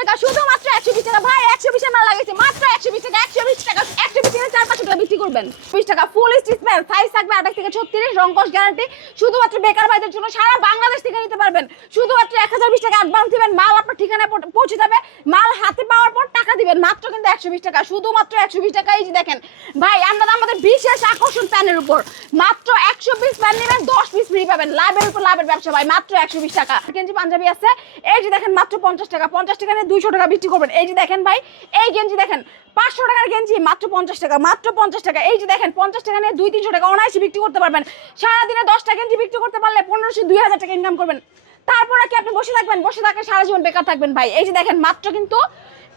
টাকা শুধুমাত্র একশো বিশ টাকা ভাই একশো বিশে মাল লাগাইছে মাত্র একশো বিশ টাকা একশো বিশ টাকা একশো বিশ টাকা চার পাঁচশো টাকা বিক্রি করবেন? বিশ টাকা ফুল স্টিচ প্যান্ট সাইজ থাকবে আঠাশ থেকে ছত্রিশ রঙ্কশ গ্যারান্টি শুধুমাত্র বেকার ভাইদের জন্য সারা বাংলাদেশ থেকে নিতে পারবেন। শুধুমাত্র এক হাজার বিশ টাকা অ্যাডভান্স দিবেন, মাল আপনার ঠিকানায় পৌঁছে যাবে, মাল হাতে পাওয়ার পর টাকা দিবেন, মাত্র কিন্তু একশো বিশ টাকা, শুধুমাত্র একশো বিশ টাকা, এই যে দেখেন। ভাই আমরা আমাদের বিশেষ আকর্ষণ প্যানের উপর, মাত্র একশো পিস প্যান নেবেন, দশ পিস ফ্রি পাবেন। লাভের উপর লাভের ব্যবসা, ভাই, মাত্র একশো বিশ টাকা। গেঞ্জি, পাঞ্জাবি আছে, এই যে দেখেন মাত্র পঞ্চাশ টাকা পঞ্চাশ টাকা নিয়ে দুইশো টাকা বিক্রি করবেন। এই যে দেখেন ভাই, এই গেঞ্জি দেখেন, পাঁচশো টাকার গেঞ্জি, মাত্র পঞ্চাশ টাকা, মাত্র পঞ্চাশ টাকা। এই যে দেখেন পঞ্চাশ টাকা নিয়ে দুই তিনশো টাকা অনায়াসে বিক্রি করতে পারবেন। সারাদিনে দশটা গেঞ্জি বিক্রি করতে পারলে পনেরোশো দুই হাজার টাকা ইনকাম করবেন। তারপরে কি আপনি বসে থাকবেন? বসে থাকলে সারা জীবন বেকার থাকবেন ভাই। এই যে দেখেন মাত্র কিন্তু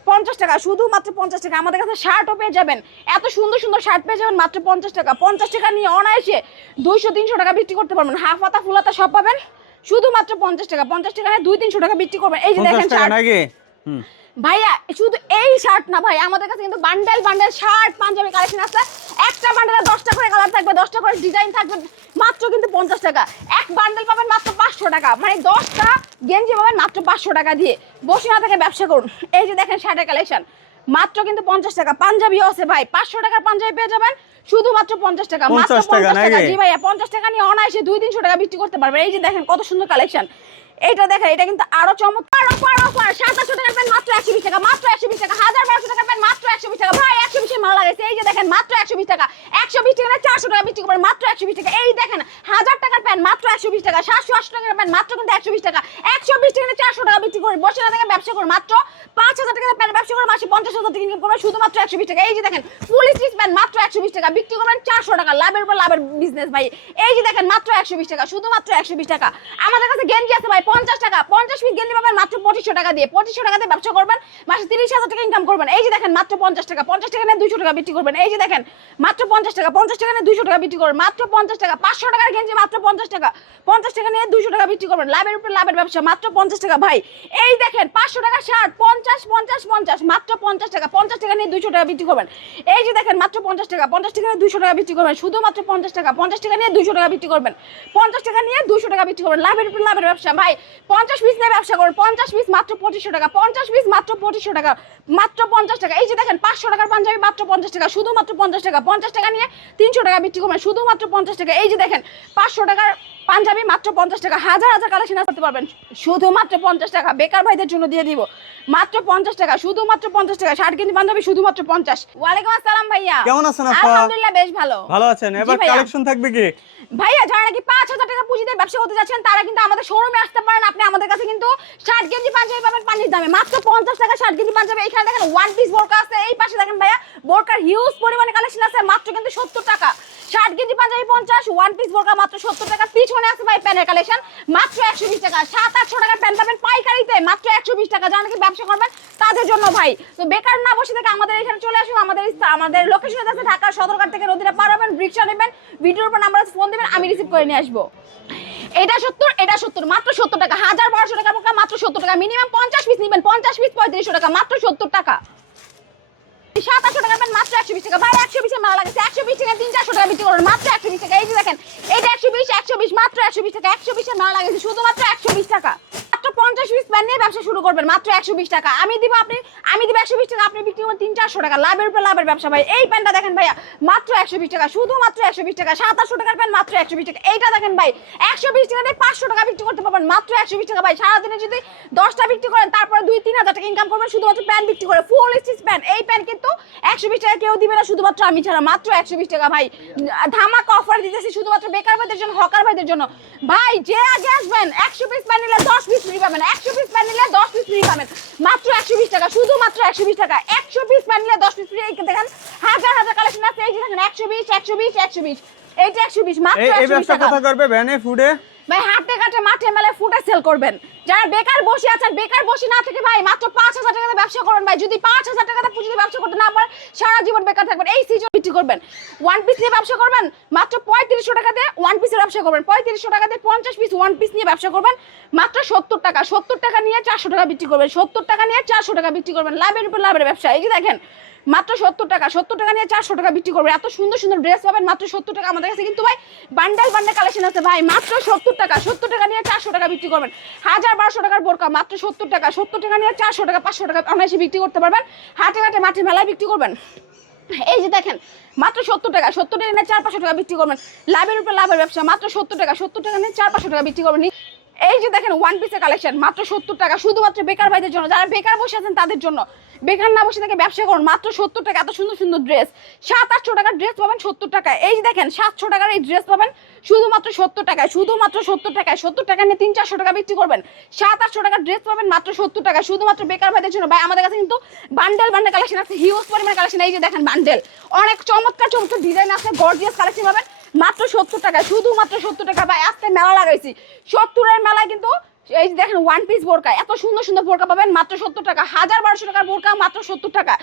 পঞ্চাশ টাকা শুধুমাত্র পঞ্চাশ টাকা। আমাদের কাছে শার্টও পেয়ে যাবেন। এত সুন্দর সুন্দর শার্ট পেয়ে যাবেন মাত্র পঞ্চাশ টাকা। পঞ্চাশ টাকা নিয়ে অনায়াসে দুইশো তিনশো টাকা বিক্রি করতে পারবেন। হাফ হাতা ফুল হাতা সব পাবেন। শুধুমাত্র পঞ্চাশ টাকা। পঞ্চাশ টাকা নিয়ে দুই তিনশো টাকা বিক্রি করবেন। এই যে দেখেন টাকা শার্ট। ভাইয়া শুধু এই শার্ট না ভাই আমাদের কাছে কিন্তু bundle bundle shirt panjabi collection আছে। একটা বান্ডেলে দশটা করে কালার থাকবে দশটা করে ডিজাইন থাকবে মাত্র কিন্তু পঞ্চাশ টাকা। এক বান্ডেল পাবেন মাত্র পাঁচশো টাকা। মানে দশটা গেঞ্জি পাবেন মাত্র পাঁচশো টাকা দিয়ে। বসে না থেকে ব্যবসা করুন। এই যে দেখেন শার্টের কালেকশন মাত্র কিন্তু পঞ্চাশ টাকা। পাঞ্জাবিও আছে ভাই। পাঁচশো টাকার পাঞ্জাবি পেয়ে যাবেন শুধুমাত্র পঞ্চাশ টাকা। মাত্র 50 টাকা পঞ্চাশ টাকা। জি ভাইয়া পঞ্চাশ টাকা নিয়ে অনায়াসে দুই তিনশো টাকা বিক্রি করতে পারবেন। এই যে দেখেন কত সুন্দর কালেকশন এইটা দেখেন এটা কিন্তু আরও চমৎকার অফার অফার সাতাশশো টাকার প্যান্ট মাত্র একশো বিশ টাকা, মাত্র একশো বিশ টাকা, হাজার বারোশো টাকার প্যান্ট মাত্র একশো বিশ টাকা, ভাই একশো বিশে মাল লাগাইছে, এই যে দেখেন, মাত্র একশো বিশ টাকা, একশো বিশ টাকা চারশো টাকা বিক্রি করবেন মাত্র একশো বিশ টাকা, এই দেখেন, হাজার টাকার প্যান্ট মাত্র একশো বিশ টাকা, সাতশো আশি টাকার প্যান্ট মাত্র কিন্তু একশো বিশ টাকা একশো বিশ টাকা চারশো টাকা বিক্রি করে। বসে থেকে ব্যবসা করে। মাত্র পাঁচ হাজার প্যান্ট ব্যবসা করে, মাসে পঞ্চাশ হাজার টাকা শুধুমাত্র একশো বিশ টাকা। এই যে দেখেন, ফুল স্টিচ মাত্র একশো বিশ টাকা, বিক্রি করবেন চারশো টাকা। লাভের উপর লাভের বিজনেস ভাই। এই যে দেখেন, মাত্র একশো বিশ টাকা, শুধুমাত্র একশো বিশ টাকা। আমাদের কাছে গেঞ্জি আছে ভাই, পঞ্চাশ টাকা। পঞ্চাশ পিস গেঞ্জি পাবেন মাত্র পঁচিশশো টাকা দিয়ে। পঁচিশশো টাকা দিয়ে ব্যবসা করবেন, মাসে তিরিশ হাজার টাকা ইনকাম করবেন। এই যে দেখেন, মাত্র পঞ্চাশ টাকা। পঞ্চাশ টাকা নিয়ে দুইশো টাকা বিক্রি করবেন। এই যে দেখেন, মাত্র পঞ্চাশ টাকা। পঞ্চাশ টাকা নিয়ে দুইশো টাকা বিক্রি করবেন। মাত্র পঞ্চাশ টাকা। পাঁচশো টাকার গেঞ্জি মাত্র পঞ্চাশ টাকা। পঞ্চাশ টাকা নিয়ে দুইশো টাকা বিক্রি করবেন। লাভের উপরে লাভের ব্যবসা মাত্র পঞ্চাশ টাকা। ভাই, এই দেখেন, পাঁচশো টাকা শার্ট পঞ্চাশ পঞ্চাশ পঞ্চাশ, মাত্র পঞ্চাশ টাকা। পঞ্চাশ টাকা নিয়ে দুইশো টাকা বিক্রি করবেন। এই যে দেখেন, মাত্র পঞ্চাশ টাকা পঞ্চাশ টাকা নিয়ে দুইশো টাকা বিক্রি করবেন। শুধুমাত্র পঞ্চাশ টাকা পঞ্চাশ টাকা নিয়ে দুইশো টাকা বিক্রি করবেন। পঞ্চাশ টাকা নিয়ে দুইশো টাকা বিক্রি করবেন। লাভের উপরে লাভের ব্যবসা। ভাই, পঞ্চাশ পিস নিয়ে ব্যবসা করবেন পঞ্চাশ পিস মাত্র পঁচিশশো টাকা, পঞ্চাশ পিস মাত্র পঁচিশশো টাকা, মাত্র পঞ্চাশ টাকা। এই যে দেখেন, পাঁচশো টাকার পাঞ্জাবি মাত্র পঞ্চাশ টাকা, শুধুমাত্র পঞ্চাশ টাকা। পঞ্চাশ টাকা নিয়ে তিনশো টাকা বিক্রি করবেন। শুধুমাত্র পঞ্চাশ টাকা। এই যে দেখেন, পাঁচশো টাকার পাঞ্জাবি মাত্র পঞ্চাশ টাকা হাজার হাজার কালেকশন করতে পারবেন। শুধুমাত্র পঞ্চাশ টাকা বেকার ভাইদের জন্য দিয়ে দিব। মাত্র পঞ্চাশ টাকা শুধুমাত্র পঞ্চাশ টাকা ষাট কেজি পাঞ্জাবি শুধুমাত্র পঞ্চাশ। ওয়ালাইকুম আসসালাম ভাইয়া। কেমন আছেন? আলহামদুলিল্লাহ বেশ ভালো। ভালো আছেন? এবার কালেকশন থাকবে কি? ভাইয়া যারা নাকি পাঁচ হাজার টাকা পুঁজিতে ব্যবসা করতে যাচ্ছেন তারা কিন্তু আমাদের শোরুমে আসতে পারেন। আপনি আমাদের কাছে কিন্তু ষাট কেজি পাঞ্জাবি পাবেন পানির দামে। মাত্র পঞ্চাশ টাকা ষাট কেজি পাঞ্জাবি। এখানে দেখেন ওয়ান পিস বোরকা আছে। এই পাশে দেখেন ভাইয়া বোরকার হিউজ পরিমাণে কালেকশন আছে মাত্র কিন্তু সত্তর টাকা। ষাট কেজি পাঞ্জাবি পঞ্চাশ ওয়ান পিস বোরকা মাত্র সত্তর টাকা। পিছনে আছে ভাই প্যানের কালেকশন মাত্র একশো বিশ টাকা। সাত আটশো টাকার প্যান পাবেন পাইকারিতে, মাত্র একশো বিশ টাকা। যারা নাকি ব্যবসা করবেন, তাদের জন্য ভাই। তো বেকার না বসে থেকে আমাদের এখানে চলে আসুন, আমাদের আমাদের লোকেশন আছে ঢাকা সদরঘাট থেকে নদীটা পার হবেন, রিক্সা নেবেন, ভিডিওর উপর নাম্বার ফোন দেবেন, আমি রিসিভ করে নিয়ে আসব। এটা সত্তর এটা সত্তর, মাত্র সত্তর টাকা। হাজার বারোশো টাকা মাত্র সত্তর টাকা। মিনিমাম পঞ্চাশ পিস নেবেন, পঞ্চাশ পিস পঁয়ত্রিশশো টাকা, মাত্র সত্তর টাকা। সাত আটশো টাকা পাবেন মাত্র একশো বিশ টাকা। ভাই, একশো বিশে মাল লাগছে একশো বিশ টাকা তিন চারশো টাকা বিক্রি করবেন মাত্র একশো বিশ টাকা। এই যে দেখেন, এটা একশো বিশ একশো বিশ, মাত্র একশো বিশ টাকা। একশো বিশে মাল লাগছে শুধুমাত্র একশো বিশ টাকা। মাত্র পঞ্চাশ পিস প্যান নিয়ে ব্যবসা শুরু করবেন, মাত্র একশো বিশ টাকা। আমি দিব আপনি, আমি দিব একশো বিশ টাকা, আপনি বিক্রি করবেন তিন চারশো টাকা। লাভের উপরে লাভের ব্যবসা ভাই, এই প্যানটা দেখেন ভাইয়া, মাত্র একশো বিশ টাকা, শুধুমাত্র একশো বিশ টাকা, সাতাশশো টাকার প্যান মাত্র একশো বিশ টাকা। এইটা দেখেন ভাই, একশো বিশ টাকা দিয়ে পাঁচশো টাকা বিক্রি করতে পারবেন, মাত্র একশো বিশ টাকা ভাই। সারাদিনে যদি দশটা বিক্রি করেন, তারপরে দুই তিন হাজার টাকা ইনকাম করবেন, শুধুমাত্র প্যান বিক্রি করে ফুল স্টিচ প্যান এই প্যান কিন্তু একশো বিশ টাকা কেউ দিবে না, শুধুমাত্র আমি ছাড়া, মাত্র একশো বিশ টাকা ভাই। ধামাকা অফার দিতেছি শুধুমাত্র বেকার ভাইদের জন্য, হকার ভাইদের জন্য। ভাই, যে আগে আসবেন, একশো পিস প্যান নিলে দশ পিস ফ্রি পাবেন একশো পিস প্যান নিলে দশ পিস ফ্রি পাবেন। মাত্র একশো বিশ টাকা শুধুমাত্র একশো বিশ টাকা। একশো পিস প্যান নিলে দশ পিস ফ্রি এই দেখেন হাজার হাজার কালেকশন আছে এই যে দেখেন একশো বিশ একশো বিশ একশো বিশ। এইটা একশো বিশ মাত্র এই এই একশো বিশ ব্যবসা টাকা। করবে ভ্যানে ফুডে? ভাই হাতে কাটে মাঠে মেলে ফুটে সেল করবেন। যারা বেকার বসে আছেন, বেকার বসে না থেকে ভাই, মাত্র পাঁচ হাজার টাকাতে ব্যবসা করবেন ভাই। যদি পাঁচ হাজার টাকাতে পুঁজিতে ব্যবসা করতে না পারেন, সারা জীবন বেকার থাকবেন। এই সিজন বিক্রি করবেন। ওয়ান পিস নিয়ে ব্যবসা করবেন, মাত্র পঁয়ত্রিশশো টাকা দিয়ে ওয়ান পিসের ব্যবসা করবেন। পঁয়ত্রিশশো টাকা দিয়ে পঞ্চাশ পিস ওয়ান পিস নিয়ে ব্যবসা করবেন, মাত্র সত্তর টাকা। সত্তর টাকা নিয়ে চারশো টাকা বিক্রি করবেন। সত্তর টাকা নিয়ে চারশো টাকা বিক্রি করবেন। লাভের উপর লাভের ব্যবসা। এই যে দেখেন, মাত্র সত্তর টাকা। সত্তর টাকা নিয়ে চারশো টাকা বিক্রি করবেন। এত সুন্দর সুন্দর ড্রেস পাবেন, মাত্র সত্তর টাকা। আমাদের কাছে কিন্তু ভাই বান্ডাল বান্ডাল কালেকশন আছে ভাই। মাত্র সত্তর টাকা। সত্তর টাকা নিয়ে চারশো টাকা বিক্রি করবেন। হাজার বারোশো টাকার বোরকা, মাত্র সত্তর টাকা। সত্তর টাকা নিয়ে চারশো টাকা, পাঁচশো টাকা অনায়াসে বিক্রি করতে পারবেন। হাটে হাটে মাঠে মেলায় বিক্রি করবেন। এই যে দেখেন, মাত্র সত্তর টাকা সত্তর টাকা নিয়ে চার পাঁচশো টাকা বিক্রি করবেন। লাভের উপর লাভের ব্যবসা, মাত্র সত্তর টাকা সত্তর টাকা নিয়ে চার পাঁচশো টাকা বিক্রি করবেন। এই যে দেখেন ওয়ান পিসের কালেকশন মাত্র সত্তর টাকা, শুধুমাত্র বেকার ভাইদের জন্য। যারা বেকার বসে আছেন, তাদের জন্য। বেকার না বসে থেকে ব্যবসা করুন, মাত্র সত্তর টাকা, এত সুন্দর সুন্দর ড্রেস সাত আটশো টাকার ড্রেস পাবেন সত্তর টাকা এই যে দেখেন, সাতশো টাকার এই ড্রেস পাবেন শুধুমাত্র সত্তর টাকায়। শুধুমাত্র সত্তর টাকায়। সত্তর টাকা নিয়ে তিন চারশো টাকা বিক্রি করবেন। সাত আটশো টাকার ড্রেস পাবেন মাত্র সত্তর টাকা শুধুমাত্র বেকার ভাইদের জন্য। ভাই, আমাদের কাছে কিন্তু বান্ডেল বান্ডেল কালেকশন আছে হিউজ পরিমাণ কালেকশন এই যে দেখেন বান্ডেল অনেক চমৎকার চমৎকার ডিজাইন আছে গর্জিয়াস কালেকশন পাবেন। মাত্র সত্তর টাকা, শুধুমাত্র সত্তর টাকা ভাই, আজকে মেলা লাগাইছি। সত্তরের মেলায় কিন্তু, এই যে দেখেন ওয়ান পিস বোরকা, এত সুন্দর সুন্দর বোরকা পাবেন, মাত্র সত্তর টাকা, হাজার বারোশো টাকার বোরকা, মাত্র সত্তর টাকা।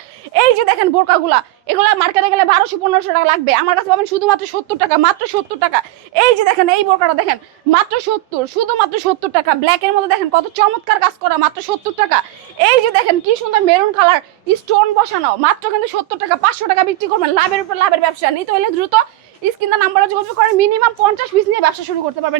এই যে দেখেন বোরকাগুলা, এগুলো মার্কেটে গেলে বারোশো, পনেরোশো টাকা লাগবে। আমার কাছে পাবেন শুধুমাত্র সত্তর টাকা, মাত্র সত্তর টাকা। এই যে দেখেন, এই বোরকাটা দেখেন, মাত্র সত্তর, শুধুমাত্র সত্তর টাকা। ব্ল্যাকের মধ্যে দেখেন, কত চমৎকার কাজ করা, মাত্র সত্তর টাকা। এই যে দেখেন, কি সুন্দর মেরুন কালার স্টোন বসানো, মাত্র কিন্তু সত্তর টাকা, পাঁচশো টাকা বিক্রি করবেন, লাভের উপর লাভের ব্যবসা। নিতে হলে দ্রুত স্ক্রিন নাম্বার যোগাযোগ করেন মিনিমাম পঞ্চাশ পিস নিয়ে ব্যবসা শুরু করতে পারবেন।